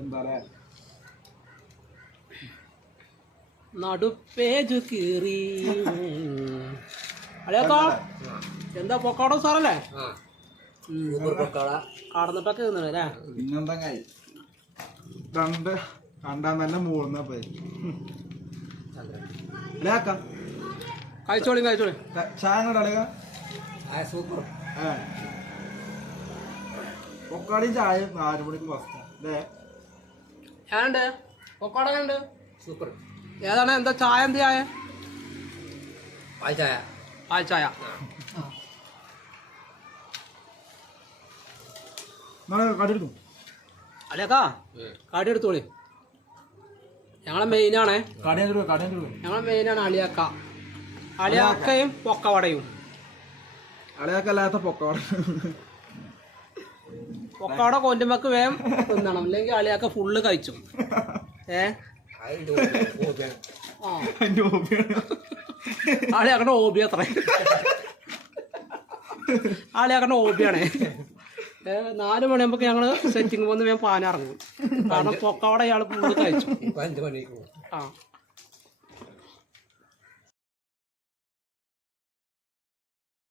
എന്താ നടുപ്പേജു കീറി അളിയാക്കാ എന്താ പൊക്കോട സാറല്ലേ കടന്നിട്ടൊക്കെ അല്ലേ പിന്നെന്താ കണ്ടാൻ തന്നെ മൂന്ന് പോയി കഴിച്ചോളി ചായ അളിയ സൂപ്പർ പൊക്കാടിയും ചായ 4 മണിക്ക് ഫസ്റ്റ് അല്ലേ ഞാനുണ്ട് പൊക്കോട ഉണ്ട് സൂപ്പർ ഏതാണ് എന്താ ചായ എന്ത് ചായ പാൽ ചായ കടിയെടുക്കും അളിയാക്കാ കാടി എടുത്തോളി ഞങ്ങളെ മെയിനാണേ ഞങ്ങളെ മെയിനാണ് അളിയാക്കയും പൊക്കവടയും അളിയാക്കല്ലാത്ത പൊക്കവട കൊണ്ടുമ്പക്ക് വേഗം തിന്നണം അല്ലെങ്കിൽ അളിയാക്ക ഫുള്ള് കഴിച്ചു ആളിയാക്കണ്ട ഹോബി അത്ര ആളിയാക്കണ്ട ഹോബിയാണേ 4 മണിയാകുമ്പോ ഞങ്ങള് സെറ്റിങ് വന്ന് വേഗം പാനിറങ്ങും കാരണം പൊക്കവട ഇയാൾ ഫുള്ള് കഴിച്ചു